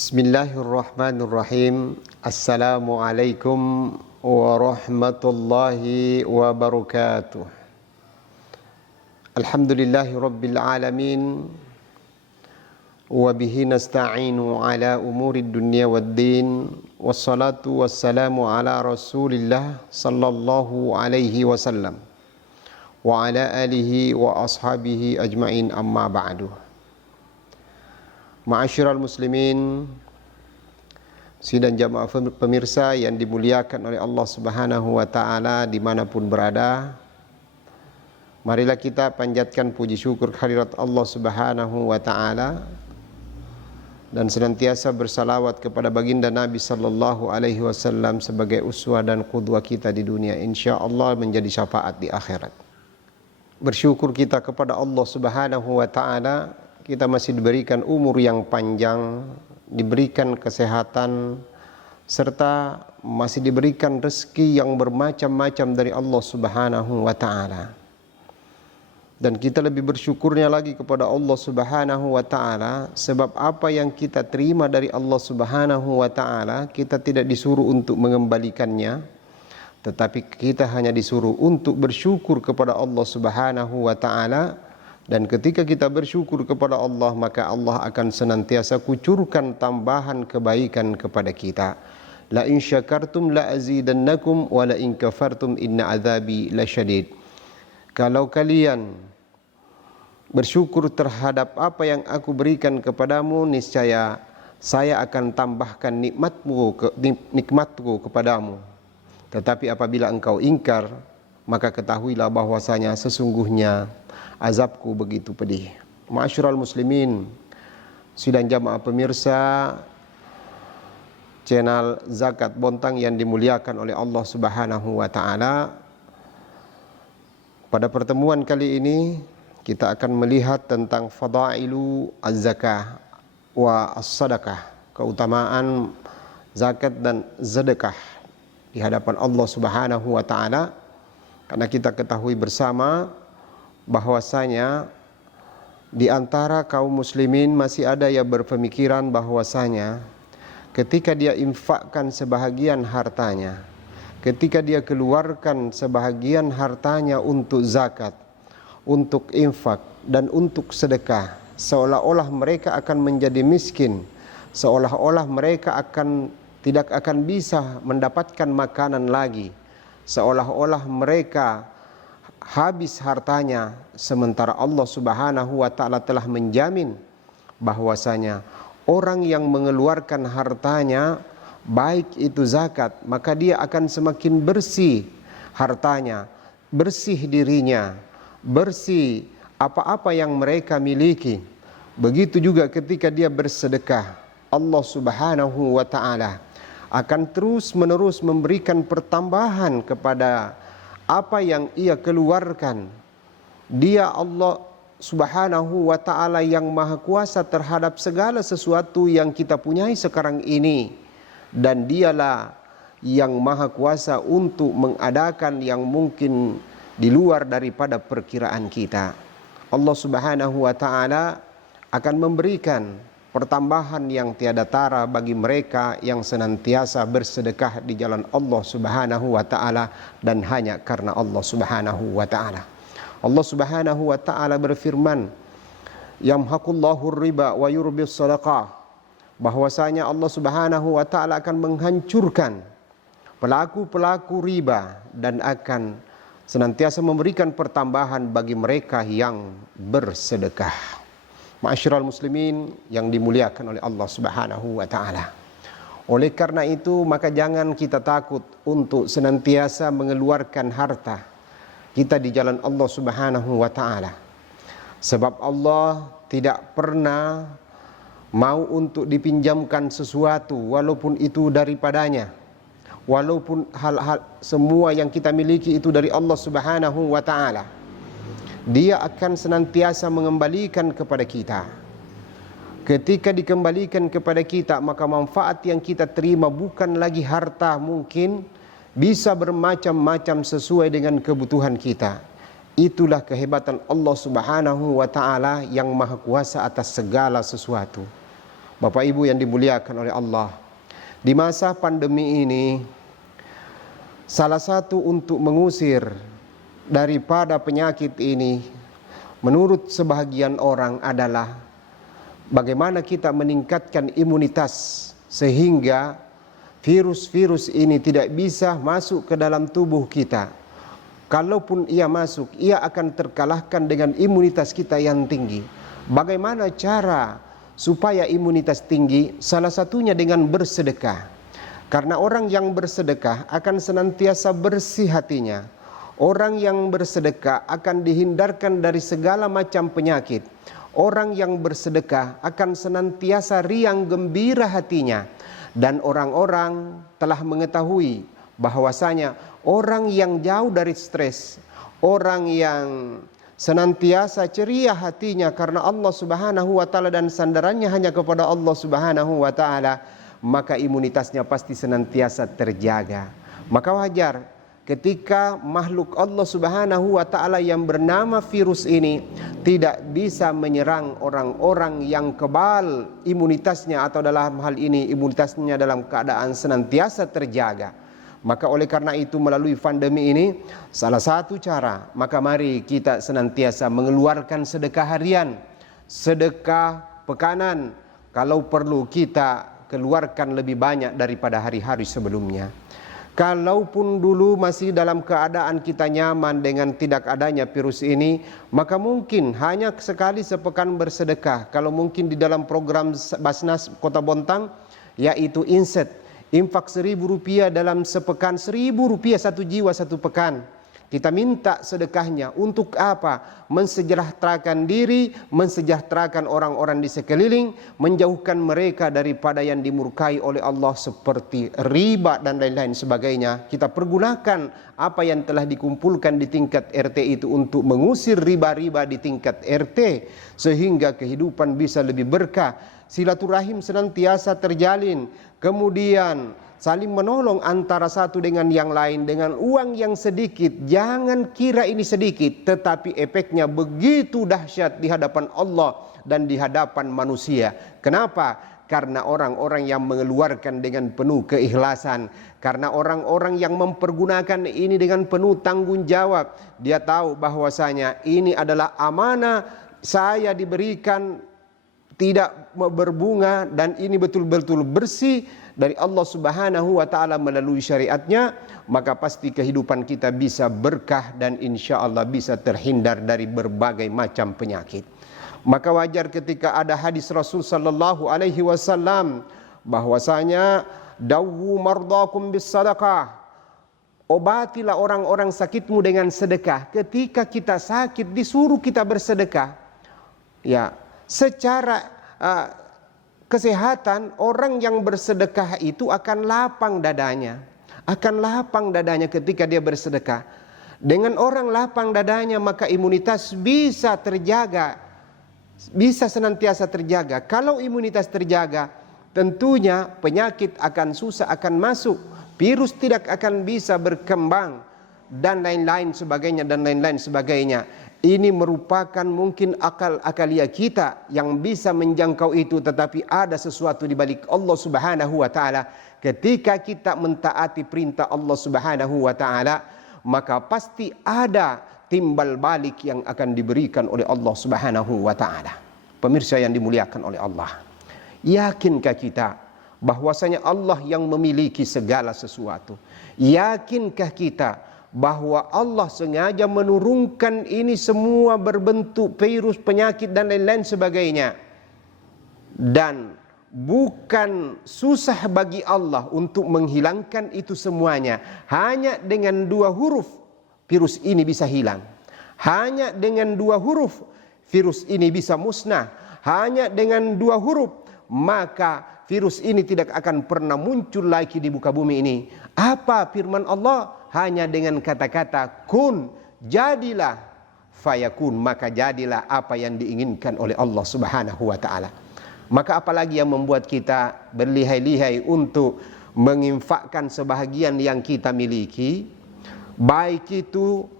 Bismillahirrahmanirrahim. Assalamualaikum warahmatullahi wabarakatuh. Alhamdulillahi rabbil alamin. Wa bihi nasta'inu ala umurid dunya waddin. Wassalatu wassalamu ala rasulillah sallallahu alaihi wasallam wa ala alihi wa ashabihi ajma'in, amma ba'du. Ma'asyiral muslimin, sidang jamaah pemirsa yang dimuliakan oleh Allah Subhanahu wa taala dimanapun berada, marilah kita panjatkan puji syukur kehadirat Allah Subhanahu wa taala dan senantiasa bersalawat kepada baginda Nabi sallallahu alaihi wasallam sebagai uswah dan qudwah kita di dunia, insyaallah menjadi syafaat di akhirat. Bersyukur kita kepada Allah Subhanahu wa taala, kita masih diberikan umur yang panjang, diberikan kesehatan, serta masih diberikan rezeki yang bermacam-macam dari Allah Subhanahu wa taala. Dan kita lebih bersyukurnya lagi kepada Allah Subhanahu wa taala, sebab apa yang kita terima dari Allah Subhanahu wa taala, kita tidak disuruh untuk mengembalikannya, tetapi kita hanya disuruh untuk bersyukur kepada Allah Subhanahu wa taala. Dan ketika kita bersyukur kepada Allah, maka Allah akan senantiasa kucurkan tambahan kebaikan kepada kita. La in syakartum la azidannakum wa la in kafartum inna azabi lasyadid. Kalau kalian bersyukur terhadap apa yang aku berikan kepadamu, niscaya saya akan tambahkan nikmatku kepadamu. Tetapi apabila engkau ingkar, maka ketahuilah bahwasanya sesungguhnya azabku begitu pedih. Ma'asyiral muslimin, sidang jamaah pemirsa channel Zakat Bontang yang dimuliakan oleh Allah Subhanahu wa taala. Pada pertemuan kali ini kita akan melihat tentang fadailu az-zakah wa as-sadaqah, keutamaan zakat dan sedekah di hadapan Allah Subhanahu wa taala. Karena kita ketahui bersama bahwasanya di antara kaum muslimin masih ada yang berpemikiran bahwasanya ketika dia infakkan sebahagian hartanya, ketika dia keluarkan sebahagian hartanya untuk zakat, untuk infak dan untuk sedekah, seolah-olah mereka akan menjadi miskin, seolah-olah mereka tidak akan bisa mendapatkan makanan lagi, seolah-olah mereka habis hartanya, sementara Allah Subhanahu wa taala telah menjamin bahwasanya orang yang mengeluarkan hartanya, baik itu zakat, maka dia akan semakin bersih hartanya, bersih dirinya, bersih apa-apa yang mereka miliki. Begitu juga ketika dia bersedekah, Allah Subhanahu wa taala akan terus-menerus memberikan pertambahan kepada apa yang ia keluarkan. Dia Allah Subhanahu wa ta'ala yang maha kuasa terhadap segala sesuatu yang kita punyai sekarang ini. Dan dialah yang maha kuasa untuk mengadakan yang mungkin di luar daripada perkiraan kita. Allah Subhanahu wa ta'ala akan memberikan pertambahan yang tiada tara bagi mereka yang senantiasa bersedekah di jalan Allah Subhanahu wa taala dan hanya karena Allah Subhanahu wa taala. Allah Subhanahu wa taala berfirman, yamhaqullahu riba wa yurbis sadaqah, bahwasanya Allah Subhanahu wa taala akan menghancurkan pelaku-pelaku riba dan akan senantiasa memberikan pertambahan bagi mereka yang bersedekah. Ma'asyiral muslimin yang dimuliakan oleh Allah Subhanahu wa taala. Oleh karena itu, maka jangan kita takut untuk senantiasa mengeluarkan harta kita di jalan Allah Subhanahu wa taala. Sebab Allah tidak pernah mau untuk dipinjamkan sesuatu walaupun itu daripadanya. Walaupun hal-hal semua yang kita miliki itu dari Allah Subhanahu wa taala, Dia akan senantiasa mengembalikan kepada kita. Ketika dikembalikan kepada kita, maka manfaat yang kita terima bukan lagi harta, mungkin bisa bermacam-macam sesuai dengan kebutuhan kita. Itulah kehebatan Allah Subhanahu wa taala yang maha kuasa atas segala sesuatu. Bapak Ibu yang dimuliakan oleh Allah, di masa pandemi ini, salah satu untuk mengusir daripada penyakit ini, menurut sebahagian orang adalah bagaimana kita meningkatkan imunitas sehingga virus-virus ini tidak bisa masuk ke dalam tubuh kita. Kalaupun ia masuk, ia akan terkalahkan dengan imunitas kita yang tinggi. Bagaimana cara supaya imunitas tinggi? Salah satunya dengan bersedekah. Karena orang yang bersedekah akan senantiasa bersih hatinya. Orang yang bersedekah akan dihindarkan dari segala macam penyakit. Orang yang bersedekah akan senantiasa riang gembira hatinya. Dan orang-orang telah mengetahui bahwasanya orang yang jauh dari stres, orang yang senantiasa ceria hatinya karena Allah Subhanahu wa taala dan sandarannya hanya kepada Allah Subhanahu wa taala, maka imunitasnya pasti senantiasa terjaga. Maka wajar ketika makhluk Allah Subhanahu wa taala yang bernama virus ini tidak bisa menyerang orang-orang yang kebal imunitasnya, atau dalam hal ini imunitasnya dalam keadaan senantiasa terjaga. Maka oleh karena itu melalui pandemi ini salah satu cara, maka mari kita senantiasa mengeluarkan sedekah harian, sedekah pekanan, kalau perlu kita keluarkan lebih banyak daripada hari-hari sebelumnya. Kalaupun dulu masih dalam keadaan kita nyaman dengan tidak adanya virus ini, maka mungkin hanya sekali sepekan bersedekah. Kalau mungkin di dalam program Basnas Kota Bontang, yaitu inset, infak Rp1.000 dalam sepekan, Rp1.000 satu jiwa satu pekan. Kita minta sedekahnya untuk apa? Mensejahterakan diri, mensejahterakan orang-orang di sekeliling, menjauhkan mereka daripada yang dimurkai oleh Allah seperti riba dan lain-lain sebagainya. Kita pergunakan apa yang telah dikumpulkan di tingkat RT itu untuk mengusir riba-riba di tingkat RT, sehingga kehidupan bisa lebih berkah, silaturahim senantiasa terjalin, kemudian saling menolong antara satu dengan yang lain dengan uang yang sedikit. Jangan kira ini sedikit, tetapi efeknya begitu dahsyat di hadapan Allah dan di hadapan manusia. Kenapa? Karena orang-orang yang mengeluarkan dengan penuh keikhlasan, karena orang-orang yang mempergunakan ini dengan penuh tanggung jawab. Dia tahu bahwasanya ini adalah amanah, saya diberikan tidak berbunga dan ini betul-betul bersih dari Allah Subhanahu wa taala melalui syariatnya, maka pasti kehidupan kita bisa berkah dan insya Allah bisa terhindar dari berbagai macam penyakit. Maka wajar ketika ada hadis Rasul sallallahu alaihi wasallam bahwasanya dawu mardakum bis sadaqah, obatilah orang-orang sakitmu dengan sedekah. Ketika kita sakit disuruh kita bersedekah. Ya, secara kesehatan, orang yang bersedekah itu akan lapang dadanya. Akan lapang dadanya ketika dia bersedekah. Dengan orang lapang dadanya, maka imunitas bisa terjaga, bisa senantiasa terjaga. Kalau imunitas terjaga, tentunya penyakit akan susah akan masuk, virus tidak akan bisa berkembang, dan lain-lain sebagainya, dan lain-lain sebagainya. Ini merupakan mungkin akal-akalia kita yang bisa menjangkau itu, tetapi ada sesuatu di balik Allah Subhanahu wa taala. Ketika kita mentaati perintah Allah Subhanahu wa taala, maka pasti ada timbal balik yang akan diberikan oleh Allah Subhanahu wa taala. Pemirsa yang dimuliakan oleh Allah, yakinkah kita bahwasanya Allah yang memiliki segala sesuatu? Yakinkah kita bahwa Allah sengaja menurunkan ini semua berbentuk virus, penyakit dan lain-lain sebagainya, dan bukan susah bagi Allah untuk menghilangkan itu semuanya? Hanya dengan 2 huruf virus ini bisa hilang. Hanya dengan 2 huruf virus ini bisa musnah. Hanya dengan 2 huruf maka virus ini tidak akan pernah muncul lagi di muka bumi ini. Apa firman Allah? Hanya dengan kata-kata kun, jadilah, fayakun, maka jadilah apa yang diinginkan oleh Allah Subhanahu wa taala. Maka apalagi yang membuat kita berlihai-lihai untuk menginfakkan sebahagian yang kita miliki, baik itu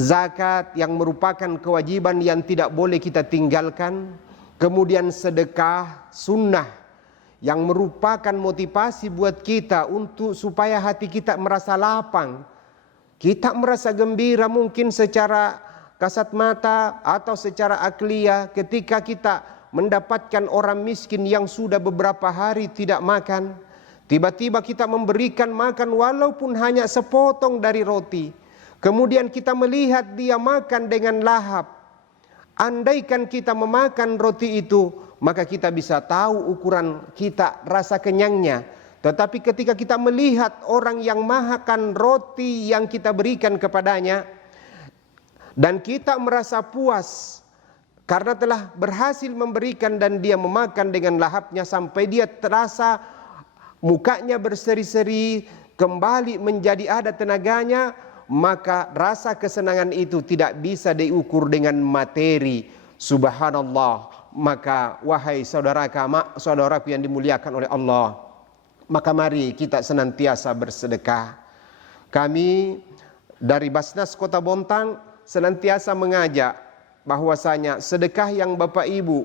zakat yang merupakan kewajiban yang tidak boleh kita tinggalkan, kemudian sedekah sunnah yang merupakan motivasi buat kita untuk supaya hati kita merasa lapang, kita merasa gembira mungkin secara kasat mata atau secara akliyah ketika kita mendapatkan orang miskin yang sudah beberapa hari tidak makan. Tiba-tiba kita memberikan makan walaupun hanya sepotong dari roti. Kemudian kita melihat dia makan dengan lahap. Andaikan kita memakan roti itu, maka kita bisa tahu ukuran kita rasa kenyangnya. Tetapi ketika kita melihat orang yang makan roti yang kita berikan kepadanya, dan kita merasa puas karena telah berhasil memberikan dan dia memakan dengan lahapnya sampai dia terasa mukanya berseri-seri, kembali menjadi ada tenaganya, maka rasa kesenangan itu tidak bisa diukur dengan materi. Subhanallah. Maka wahai saudaraku yang dimuliakan oleh Allah, maka mari kita senantiasa bersedekah. Kami dari Basnas Kota Bontang senantiasa mengajak bahwasanya sedekah yang Bapak Ibu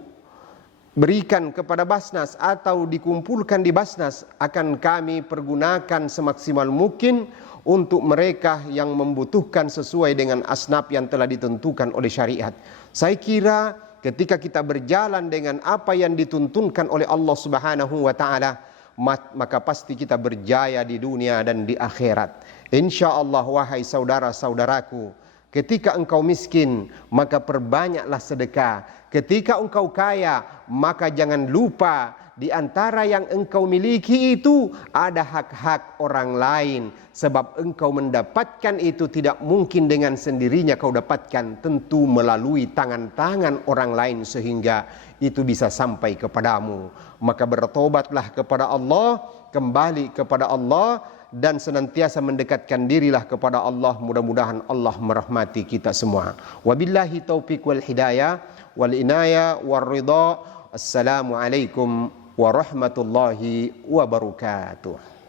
berikan kepada Basnas atau dikumpulkan di Basnas akan kami pergunakan semaksimal mungkin untuk mereka yang membutuhkan sesuai dengan asnaf yang telah ditentukan oleh syariat. Saya kira ketika kita berjalan dengan apa yang dituntunkan oleh Allah Subhanahu wa taala, maka pasti kita berjaya di dunia dan di akhirat. Insyaallah wahai saudara-saudaraku, ketika engkau miskin, maka perbanyaklah sedekah. Ketika engkau kaya, maka jangan lupa di antara yang engkau miliki itu ada hak-hak orang lain. Sebab engkau mendapatkan itu tidak mungkin dengan sendirinya kau dapatkan, tentu melalui tangan-tangan orang lain sehingga itu bisa sampai kepadamu. Maka bertobatlah kepada Allah, kembali kepada Allah, dan senantiasa mendekatkan dirilah kepada Allah. Mudah-mudahan Allah merahmati kita semua. Wabillahi taufiq wal hidayah wal inayah wal ridha. Assalamualaikum warahmatullahi wabarakatuh.